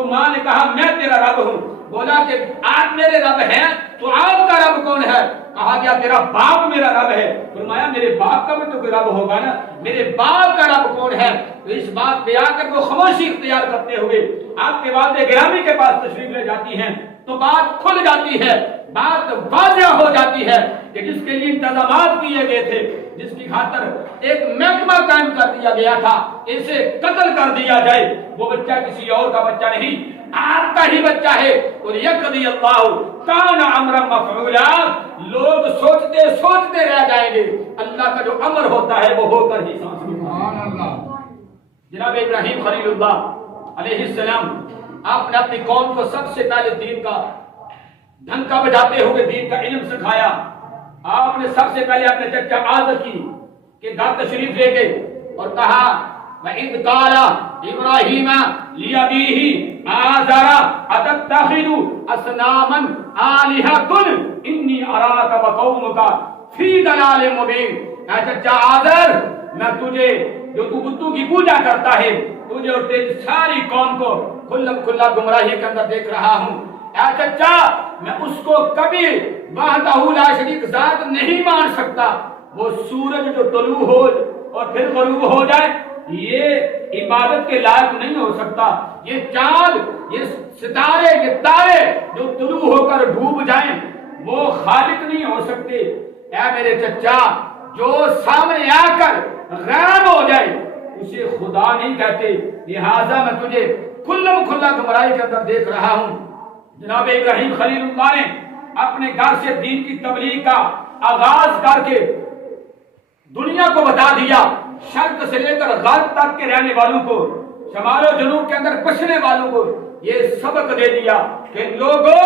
تو ماں نے کہا میں تیرا رب ہوں. بولا کہ آپ میرے رب ہیں تو آپ کا رب کون ہے؟ کہا گیا تیرا باپ میرا رب ہے. فرمایا میرے باپ کا بھی تو کوئی رب ہوگا نا, میرے باپ کا رب کون ہے؟ تو اس بات پہ آ کر وہ خاموشی اختیار کرتے ہوئے آپ کے والد گرامی کے پاس تشریف لے جاتی ہیں تو بات کھل جاتی ہے, بات واضح ہو جاتی ہے کہ جس کے لیے انتظامات کیے گئے تھے, جس کی خاطر ایک محکمہ قائم کر دیا گیا تھا اسے قتل کر دیا جائے, وہ بچہ کسی اور کا بچہ نہیں, آپ کا ہی بچہ ہے. اور یقضی اللہ کان امرا مفعولا, لوگ سوچتے سوچتے رہ جائیں گے, اللہ کا جو امر ہوتا ہے وہ ہو کر ہی سامنے. جناب ابراہیم خلیل اللہ علیہ السلام آپ نے اپنی قوم کو سب سے پہلے دین کا ڈھنکا بجاتے ہوئے دین کا علم سکھایا. آپ نے سب سے پہلے اپنے چچا آزر کی کہ گھر تشریف لے گئے اور کہا وَإِذْ قَالَ إِبْرَاهِيمَ لِأَبِيهِ آزَرَ أَتَتَّخِذُ أَصْنَامًا آلِهَةً إِنِّي أَرَاكَ وَقَوْمَكَ فِي ضَلَالٍ مُبِينٍ. اے چچا آزر, میں تجھے جو تو بتوں کی پوجا کرتا ہے تجھے اور تیری ساری قوم کو کھلم کھلا گمراہی کے اندر دیکھ رہا ہوں. اے چچا, میں اس کو کبھی وحدہ لا شریک ذات نہیں مان سکتا. وہ سورج جو طلوع ہو اور پھر غروب ہو جائے یہ عبادت کے لائق نہیں ہو سکتا. یہ چاند, یہ ستارے, یہ تارے جو طلوع ہو کر ڈوب جائیں وہ خالق نہیں ہو سکتے. اے میرے چچا, جو سامنے آ کر غائب ہو جائے اسے خدا نہیں کہتے, لہذا میں تجھے کھلم کھلا گمراہی کے اندر دیکھ رہا ہوں. جناب ابراہیم خلیل اللہ نے اپنے گھر سے دین کی تبلیغ کا آغاز کر کے دنیا کو بتا دیا, شرق سے لے کر غرب تک کے رہنے والوں کو, شمال و جنوب کے اندر بسنے والوں کو یہ سبق دے دیا کہ لوگوں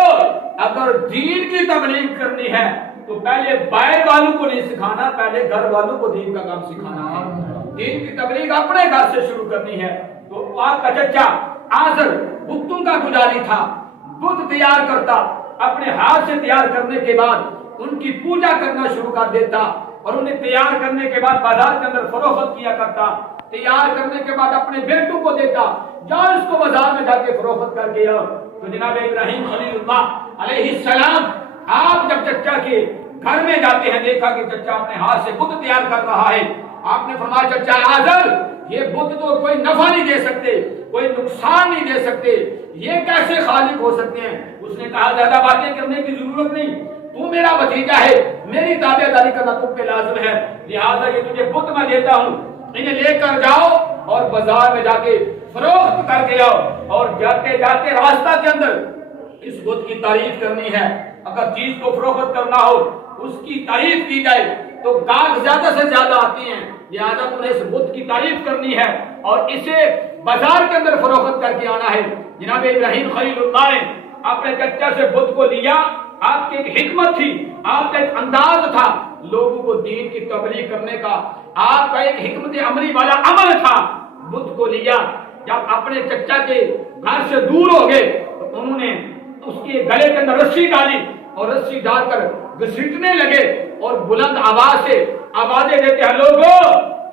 اگر دین کی تبلیغ کرنی ہے تو پہلے باہر والوں کو نہیں سکھانا, پہلے گھر والوں کو دین کا کام سکھانا ہے. دین کی تبلیغ اپنے گھر سے شروع کرنی ہے. تو آپ کا چچا آزر بتوں کا پجاری تھا, بت تیار کرتا, اپنے ہاتھ سے تیار کرنے کے بعد ان کی پوجا کرنا شروع کر دیتا اور انہیں تیار کرنے کے بعد بازار کے اندر فروخت کیا کرتا. تیار کرنے کے بعد اپنے بیٹوں کو دیتا, جاؤ اس کو بازار میں جا کے فروخت کر کے آؤ. تو جناب ابراہیم خلیل اللہ علیہ السلام آپ جب چچا کے گھر میں جاتے ہیں دیکھا کہ چچا اپنے ہاتھ سے بت تیار کر رہا ہے. آپ نے فرمایا چچا آزر, یہ بت تو کوئی نفع نہیں دے سکتے, کوئی نقصان نہیں دے سکتے, یہ کیسے خالق ہو سکتے ہیں؟ اس نے کہا زیادہ باتیں کرنے کی ضرورت نہیں, تو میرا بھتیجا ہے, میری تابع داری کرنا تم پہ لازم ہے, لہٰذا یہ تجھے بت میں دیتا ہوں, انہیں لے کر جاؤ اور بازار میں جا کے فروخت کر کے آؤ. اور جاتے جاتے راستہ کے اندر اس بت کی تعریف کرنی ہے. اگر چیز کو فروخت کرنا ہو اس کی تعریف کی جائے تو گاہک زیادہ سے زیادہ آتی ہیں, لہٰذا تمہیں اس بت کی تعریف کرنی ہے اور اسے بازار کے اندر فروخت کر کے آنا ہے. جناب ابراہیم خلیل اللہ نے اپنے چچا سے بت کو لیا. آپ کی ایک حکمت تھی, آپ کا ایک انداز تھا لوگوں کو دین کی تبلیغ کرنے کا, آپ کا ایک حکمت عملی والا عمل تھا. بت کو لیا, جب اپنے چچا کے گھر سے دور ہو گئے تو انہوں نے اس کے گلے کے اندر رسی ڈالی اور رسی ڈال کر گھسیٹنے لگے اور بلند آواز سے آوازیں دیتے ہیں لوگوں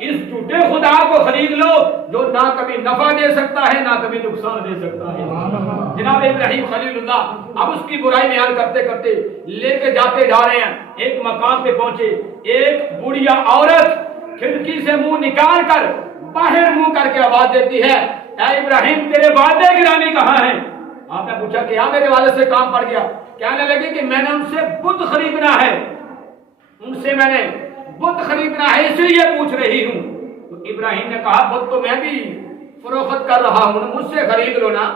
اس جھوٹے خدا کو خرید لو جو نہ کبھی نفع دے سکتا ہے نہ کبھی نقصان دے سکتا ہے. جناب ابراہیم خلیل اللہ اب اس کی برائی بیان کرتے کرتے لے کے جاتے جا رہے ہیں. ایک مقام پہ پہنچے, ایک بوڑھیا عورت کھڑکی سے منہ نکال کر باہر منہ کر کے آواز دیتی ہے اے ابراہیم تیرے والد گرامی کہاں ہیں؟ آپ نے پوچھا کہ میرے والد سے کام پڑ گیا. کہنے لگے کہ میں نے ان سے بت خریدنا ہے, ان سے میں نے بت خریدنا ہے اس لیے پوچھ رہی ہوں. تو ابراہیم نے کہا بت تو میں بھی فروخت کر رہا ہوں, مجھ سے خرید لو نا.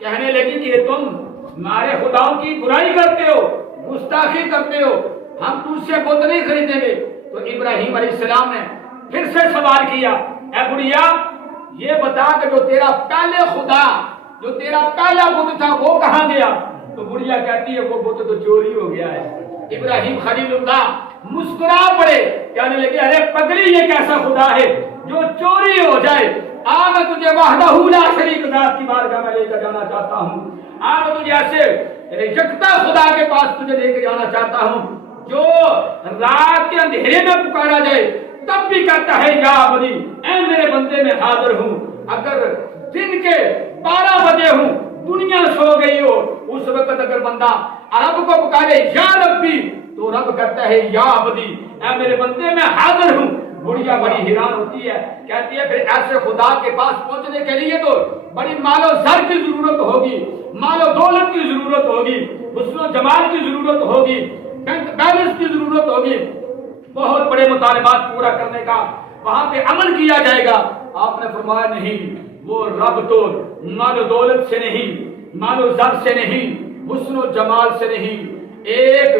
کہنے لگی کہ تم ہمارے خداؤں کی برائی کرتے ہو, گستاخی کرتے ہو, ہم تجھ سے بت نہیں خریدیں گے. تو ابراہیم علیہ السلام نے پھر سے سوال کیا اے بڑھیا یہ بتا کہ جو تیرا پہلے خدا, جو تیرا پہلا بت تھا وہ کہاں گیا؟ تو بڑھیا کہتی ہے وہ بت تو چوری ہو گیا ہے. ابراہیم خلیل اللہ مسکرا پڑے, کہنے لگے ارے پگلی یہ کیسا خدا ہے جو چوری ہو جائے؟ آج میں تجھے وحدہ لا شریک ذات کی بارگاہ میں لے کر جانا چاہتا ہوں. آج میں تجھے ایسے یکتا خدا کے پاس تجھے لے کے جانا چاہتا ہوں جو رات کے اندھیرے میں پکارا جائے تب بھی کہتا ہے یا عبدی, اے میرے بندے میں حاضر ہوں. اگر دن کے 12 بجے ہوں, بےبس ہو گئی ہو، اس وقت اگر بندہ رب کو پکارے یا ربی تو رب کہتا ہے یا عبدی، اے میرے بندے میں حاضر ہوں۔ گڑیا بڑی حیران ہوتی ہے، کہتی ہے پھر ایسے خدا کے پاس پہنچنے کے لیے تو بڑی مال و زر کی ضرورت ہوگی، مال و دولت کی ضرورت ہوگی، حسن و جمال کی ضرورت ہوگی، بینک بیلنس کی ضرورت ہوگی، بہت بڑے مطالبات پورا کرنے کا وہاں پہ عمل کیا جائے گا۔ آپ نے فرمایا نہیں، وہ رب تو مال و دولت سے نہیں، مال و زر سے نہیں، حسن و جمال سے نہیں، ایک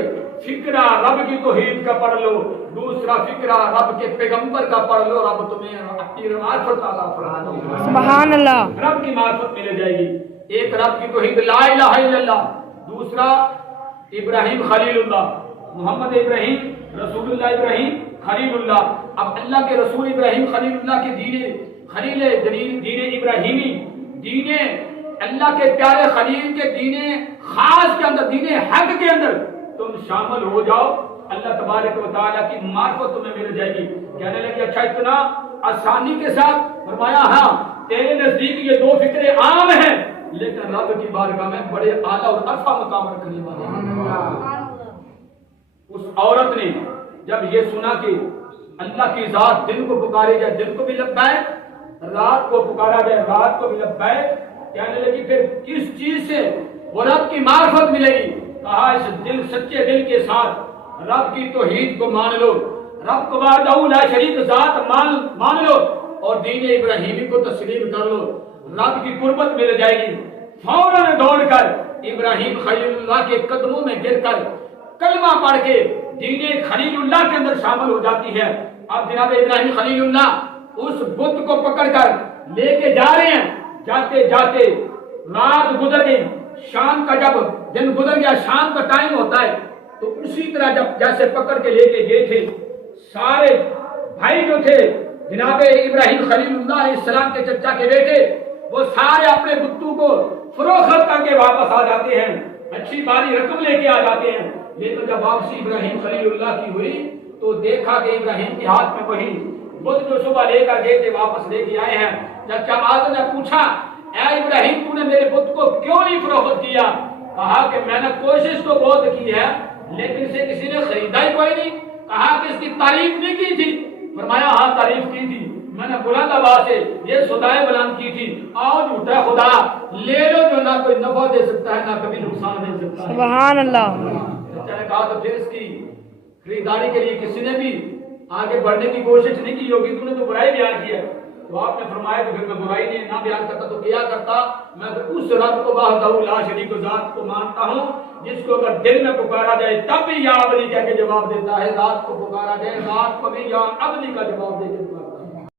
فکرہ رب کی توحید کا پڑھ لو، دوسرا فکرہ رب کے پیغمبر کا پڑھ لو، رب تمہیں اپنی معرفت عطا فرما دے۔ سبحان اللہ۔ رب کی معرفت مل جائے گی، ایک رب کی توحید لا الہ الا اللہ، دوسرا ابراہیم خلیل اللہ، محمد ابراہیم رسول اللہ ابراہیم خلیل اللہ۔ اب اللہ کے رسول ابراہیم خلیل اللہ کے دین ابراہیمی، دین اللہ کے پیارے خلیل کے دین خاص کے اندر، دین حق کے اندر تم شامل ہو جاؤ، اللہ تبارک و تعالیٰ کی معرفت تمہیں مل جائے گی۔ کہنے لگی اچھا اتنا آسانی کے ساتھ؟ فرمایا ہاں، تیرے نزدیک یہ دو فکرے عام ہیں لیکن رب کی بارگاہ میں بڑے اعلیٰ اور عرفہ مقام رکھنے والے ہیں۔ اس عورت نے جب یہ سنا کہ اللہ کی ذات دن کو پکاری جائے دن کو بھی لبیک، رات کو پکارا جائے رات کو بھی لبیک، کہنے لگی پھر کس چیز سے وہ رب کی معرفت ملے گی؟ کہا اس دل، سچے دل کے ساتھ رب کی توحید کو مان لو، رب کو وحدہ لا شریک ذات مان لو اور دین ابراہیمی کو تسلیم کر لو، رب کی قربت مل جائے گی۔ فوراً دوڑ کر ابراہیم خلیل اللہ کے قدموں میں گر کر کلمہ پڑھ کے دین خلیل اللہ کے اندر شامل ہو جاتی ہے۔ اب جناب ابراہیم خلیل اللہ اس بت کو پکڑ کر لے کے جا رہے ہیں، جاتے جاتے رات گزر گئی، شام کا جب دن گزر گیا، شام کا ٹائم ہوتا ہے، تو اسی طرح جب جیسے پکڑ کے لے کے گئے تھے، سارے بھائی جو تھے جناب ابراہیم خلیل اللہ علیہ السلام کے چچا کے بیٹے، وہ سارے اپنے بتوں کو فروخت کر کے واپس آ جاتے ہیں، اچھی باری رقم لے کے آ جاتے ہیں۔ لیکن جب واپسی ابراہیم خلیل اللہ کی ہوئی تو دیکھا کہ ابراہیم کے ہاتھ میں وہی بت جو صبح لے کر گئے تھے واپس لے کے آئے ہیں۔ جب چماز نے پوچھا اے ابراہیم تو نے میرے بت کو کیوں نہیں فروخت کیا؟ کہا کہ میں نے کوشش تو بہت کی ہے لیکن اسے کسی نے خریدا ہی کوئی نہیں۔ کہا کہ اس کی تعریف نہیں کی تھی؟ فرمایا ہاں تعریف کی تھی، میں نے بلند آواز سے یہ صدائے بلند کی تھی، آؤ جھوٹا خدا لے لو جو نہ کوئی نفع دے سکتا ہے نہ کبھی نقصان دے سکتا ہے۔ سبحان اللہ۔ بچہ نے کہا تو پھر اس کی خریداری کے لیے کسی نے بھی آگے بڑھنے کی کوشش نہیں کی ہوگی، تو نے تو برائی بیان کی ہے۔ تو آپ نے فرمایا کہ پھر میں برائی نہیں نہ بیان کرتا تو کیا کرتا؟ میں تو اس رب کو وحدہ لا شریک ذات کو مانتا ہوں جس کو اگر دل میں پکارا جائے تب بھی یا عبدی کہہ کے جواب دیتا ہے، رات کو پکارا جائے رات کو بھی یا عبدی کا جواب دے کے